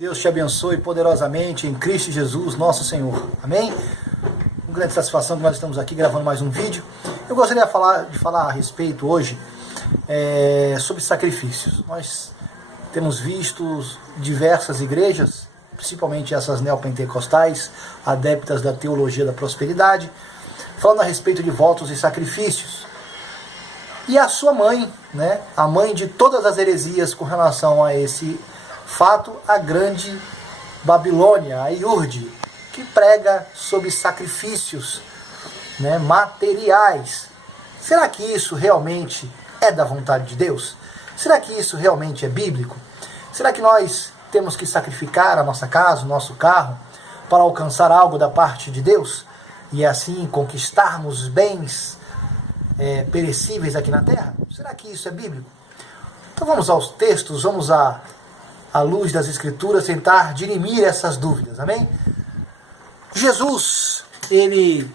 Deus te abençoe poderosamente em Cristo Jesus, nosso Senhor. Amém? Com grande satisfação que nós estamos aqui gravando mais um vídeo. Eu gostaria de falar a respeito hoje sobre sacrifícios. Nós temos visto diversas igrejas, principalmente essas neopentecostais, adeptas da teologia da prosperidade, falando a respeito de votos e sacrifícios. E a sua mãe, a mãe de todas as heresias com relação a esse fato, a grande Babilônia, a Iurde, que prega sobre sacrifícios materiais. Será que isso realmente é da vontade de Deus? Será que isso realmente é bíblico? Será que nós temos que sacrificar a nossa casa, o nosso carro, para alcançar algo da parte de Deus? E assim conquistarmos bens perecíveis aqui na terra? Será que isso é bíblico? Então vamos aos textos, vamos à luz das Escrituras tentar dirimir essas dúvidas, amém? Jesus, ele,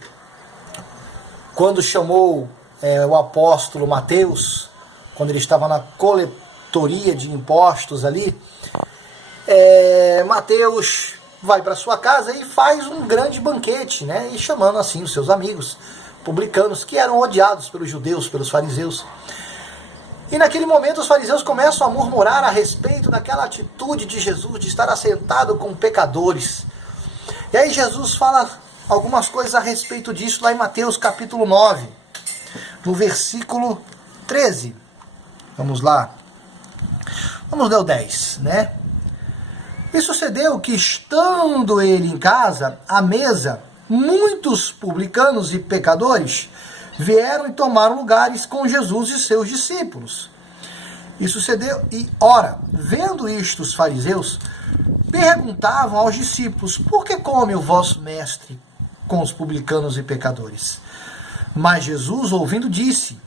quando chamou o apóstolo Mateus, quando ele estava na coletoria de impostos ali, Mateus vai para sua casa e faz um grande banquete, e chamando assim os seus amigos publicanos, que eram odiados pelos judeus, pelos fariseus. E naquele momento os fariseus começam a murmurar a respeito daquela atitude de Jesus de estar assentado com pecadores. E aí Jesus fala algumas coisas a respeito disso lá em Mateus capítulo 9, no versículo 13. Vamos lá. Vamos ler o 10, E sucedeu que, estando ele em casa, à mesa, muitos publicanos e pecadores vieram e tomaram lugares com Jesus e seus discípulos. E sucedeu, ora, vendo isto os fariseus, perguntavam aos discípulos: por que come o vosso mestre com os publicanos e pecadores? Mas Jesus, ouvindo, disse: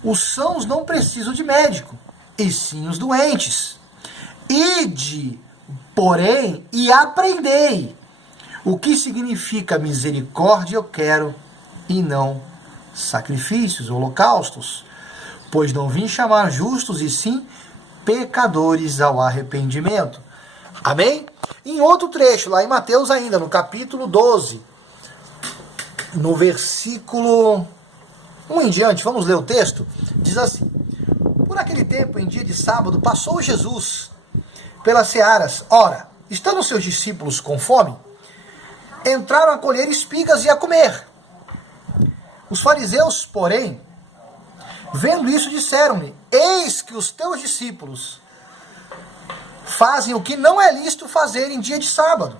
os sãos não precisam de médico, e sim os doentes. Ide, porém, e aprendei o que significa misericórdia eu quero, e não sacrifícios, holocaustos, pois não vim chamar justos, e sim pecadores ao arrependimento. Amém? Em outro trecho, lá em Mateus ainda, no capítulo 12, no versículo 1 em diante, vamos ler o texto, diz assim: por aquele tempo, em dia de sábado, passou Jesus pelas searas. Ora, estando seus discípulos com fome, entraram a colher espigas e a comer. Os fariseus, porém, vendo isso, disseram-lhe: eis que os teus discípulos fazem o que não é lícito fazer em dia de sábado.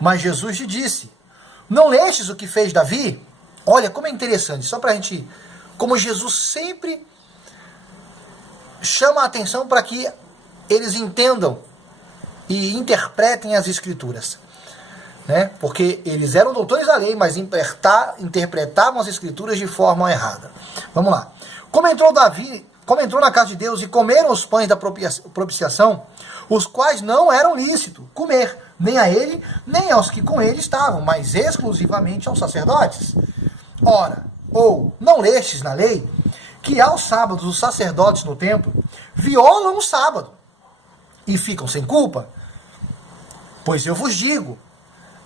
Mas Jesus lhe disse: não lestes o que fez Davi? Olha como é interessante, só para a gente, como Jesus sempre chama a atenção para que eles entendam e interpretem as Escrituras. Porque eles eram doutores da lei, mas interpretavam as Escrituras de forma errada. Vamos lá. Como entrou na casa de Deus e comeram os pães da propiciação, os quais não eram lícito comer, nem a ele, nem aos que com ele estavam, mas exclusivamente aos sacerdotes. Ora, não lestes na lei, que aos sábados os sacerdotes no templo violam o sábado e ficam sem culpa? Pois eu vos digo,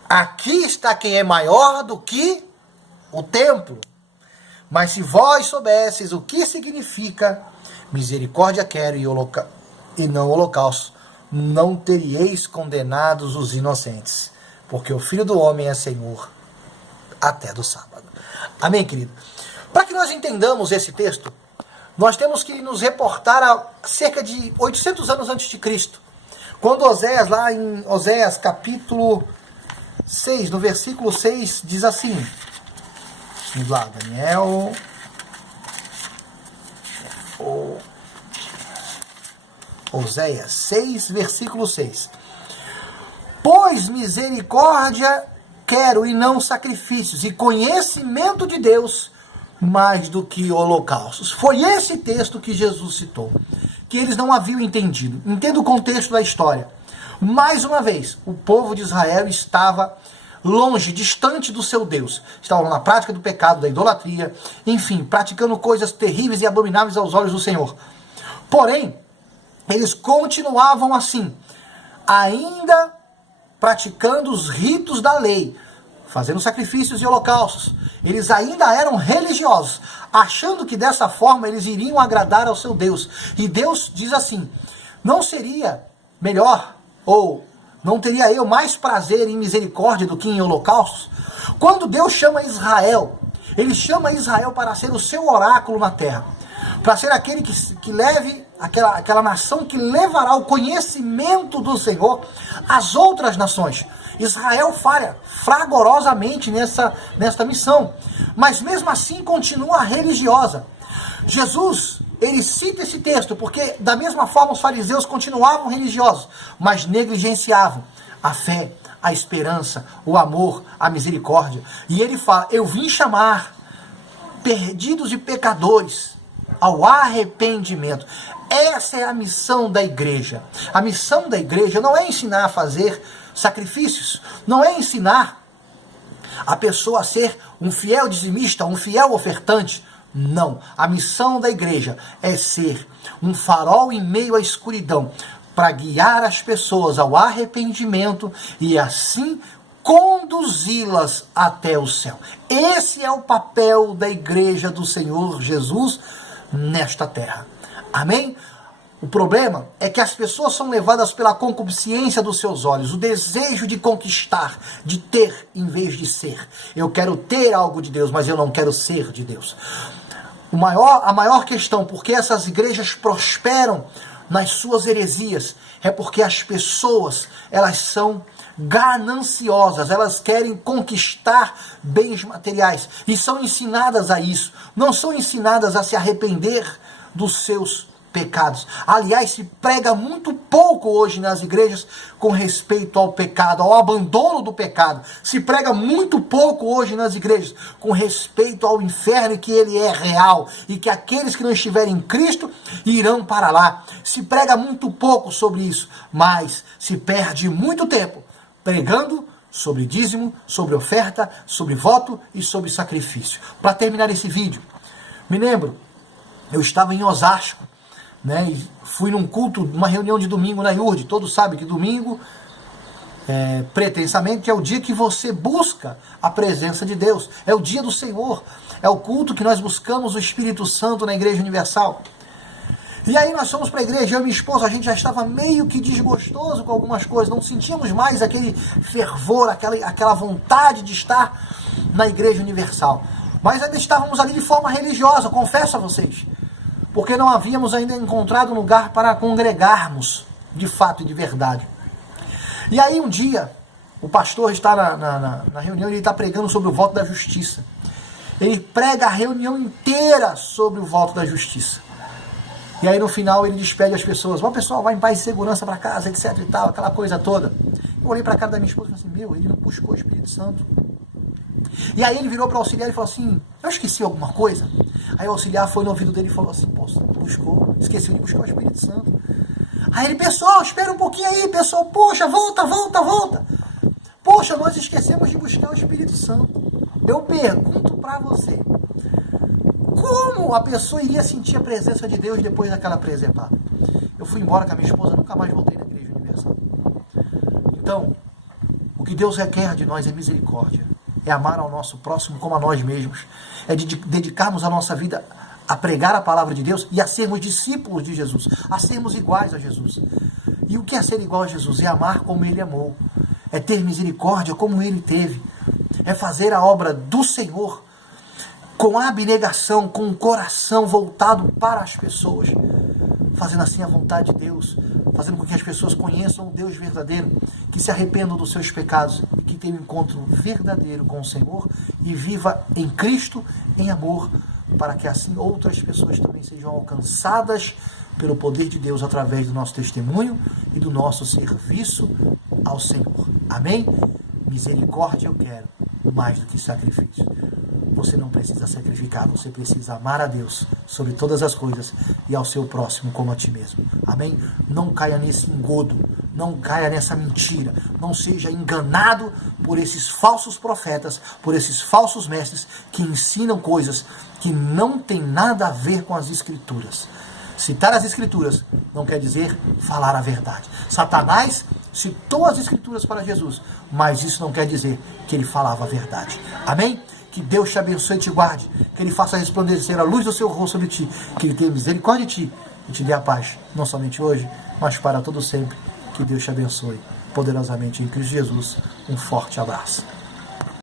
aqui está quem é maior do que o templo. Mas se vós soubesseis o que significa misericórdia quero e não holocausto, não teríeis condenados os inocentes, porque o Filho do Homem é Senhor até do sábado. Amém, querido? Para que nós entendamos esse texto, nós temos que nos reportar a cerca de 800 anos antes de Cristo, quando Oséias, lá em Oséias capítulo 6, no versículo 6, diz assim. Vamos lá, Daniel. Oséias 6, versículo 6. Pois misericórdia quero e não sacrifícios, e conhecimento de Deus mais do que holocaustos. Foi esse texto que Jesus citou, que eles não haviam entendido. Entenda o contexto da história. Mais uma vez, o povo de Israel estava longe, distante do seu Deus. Estavam na prática do pecado, da idolatria, enfim, praticando coisas terríveis e abomináveis aos olhos do Senhor. Porém, eles continuavam assim, ainda praticando os ritos da lei, fazendo sacrifícios e holocaustos. Eles ainda eram religiosos, achando que dessa forma eles iriam agradar ao seu Deus. E Deus diz assim: não seria melhor, ou não teria eu mais prazer em misericórdia do que em holocaustos? Quando Deus chama Israel, ele chama Israel para ser o seu oráculo na terra, para ser aquele que leve, aquela nação que levará o conhecimento do Senhor às outras nações. Israel falha fragorosamente nesta missão, mas mesmo assim continua religiosa. Jesus, ele cita esse texto porque da mesma forma os fariseus continuavam religiosos, mas negligenciavam a fé, a esperança, o amor, a misericórdia. E ele fala: eu vim chamar perdidos e pecadores ao arrependimento. Essa é a missão da igreja. A missão da igreja não é ensinar a fazer sacrifícios, não é ensinar a pessoa a ser um fiel dizimista, um fiel ofertante. Não. A missão da igreja é ser um farol em meio à escuridão, para guiar as pessoas ao arrependimento e assim conduzi-las até o céu. Esse é o papel da igreja do Senhor Jesus nesta terra. Amém? O problema é que as pessoas são levadas pela concupiscência dos seus olhos, o desejo de conquistar, de ter em vez de ser. Eu quero ter algo de Deus, mas eu não quero ser de Deus. A maior questão, porque essas igrejas prosperam nas suas heresias, é porque as pessoas, elas são gananciosas, elas querem conquistar bens materiais e são ensinadas a isso, não são ensinadas a se arrepender dos seus pecados. Aliás, se prega muito pouco hoje nas igrejas com respeito ao pecado, ao abandono do pecado. Se prega muito pouco hoje nas igrejas com respeito ao inferno, que ele é real e que aqueles que não estiverem em Cristo irão para lá. Se prega muito pouco sobre isso, mas se perde muito tempo pregando sobre dízimo, sobre oferta, sobre voto e sobre sacrifício. Para terminar esse vídeo, me lembro, eu estava em Osasco, né, e fui num culto, uma reunião de domingo na IURD. Todos sabem que domingo, pretensamente, é o dia que você busca a presença de Deus. É o dia do Senhor. É o culto que nós buscamos o Espírito Santo na Igreja Universal. E aí nós fomos para a igreja, eu e minha esposa, a gente já estava meio que desgostoso com algumas coisas, não sentíamos mais aquele fervor, aquela vontade de estar na Igreja Universal. Mas ainda estávamos ali de forma religiosa, confesso a vocês, porque não havíamos ainda encontrado um lugar para congregarmos de fato e de verdade. E aí um dia, o pastor está na reunião e ele está pregando sobre o voto da justiça. Ele prega a reunião inteira sobre o voto da justiça. E aí no final ele despede as pessoas: bom, pessoal, vai em paz e segurança para casa, etc e tal, aquela coisa toda. Eu olhei para a cara da minha esposa e falei assim: ele não buscou o Espírito Santo. E aí ele virou para o auxiliar e falou assim: eu esqueci alguma coisa? Aí o auxiliar foi no ouvido dele e falou assim: pô, buscou, esqueceu de buscar o Espírito Santo. Aí ele: pessoal, espera um pouquinho aí, pessoal, poxa, volta. Poxa, nós esquecemos de buscar o Espírito Santo. Eu pergunto para você, como a pessoa iria sentir a presença de Deus depois daquela presepada? Eu fui embora com a minha esposa, nunca mais voltei na Igreja Universal. Então, o que Deus requer de nós é misericórdia, é amar ao nosso próximo como a nós mesmos, é de dedicarmos a nossa vida a pregar a palavra de Deus e a sermos discípulos de Jesus, a sermos iguais a Jesus. E o que é ser igual a Jesus? É amar como Ele amou, é ter misericórdia como Ele teve, é fazer a obra do Senhor com abnegação, com o coração voltado para as pessoas, fazendo assim a vontade de Deus, fazendo com que as pessoas conheçam o Deus verdadeiro, que se arrependam dos seus pecados e que tenham um encontro verdadeiro com o Senhor e viva em Cristo, em amor, para que assim outras pessoas também sejam alcançadas pelo poder de Deus através do nosso testemunho e do nosso serviço ao Senhor. Amém? Misericórdia eu quero, mais do que sacrifício. Você não precisa sacrificar, você precisa amar a Deus sobre todas as coisas e ao seu próximo como a ti mesmo. Amém? Não caia nesse engodo, não caia nessa mentira, não seja enganado por esses falsos profetas, por esses falsos mestres que ensinam coisas que não tem nada a ver com as Escrituras. Citar as Escrituras não quer dizer falar a verdade. Satanás citou as Escrituras para Jesus, mas isso não quer dizer que ele falava a verdade. Amém? Que Deus te abençoe e te guarde, que Ele faça resplandecer a luz do seu rosto sobre ti, que Ele tenha misericórdia de ti e te dê a paz, não somente hoje, mas para todo sempre. Que Deus te abençoe poderosamente em Cristo Jesus. Um forte abraço.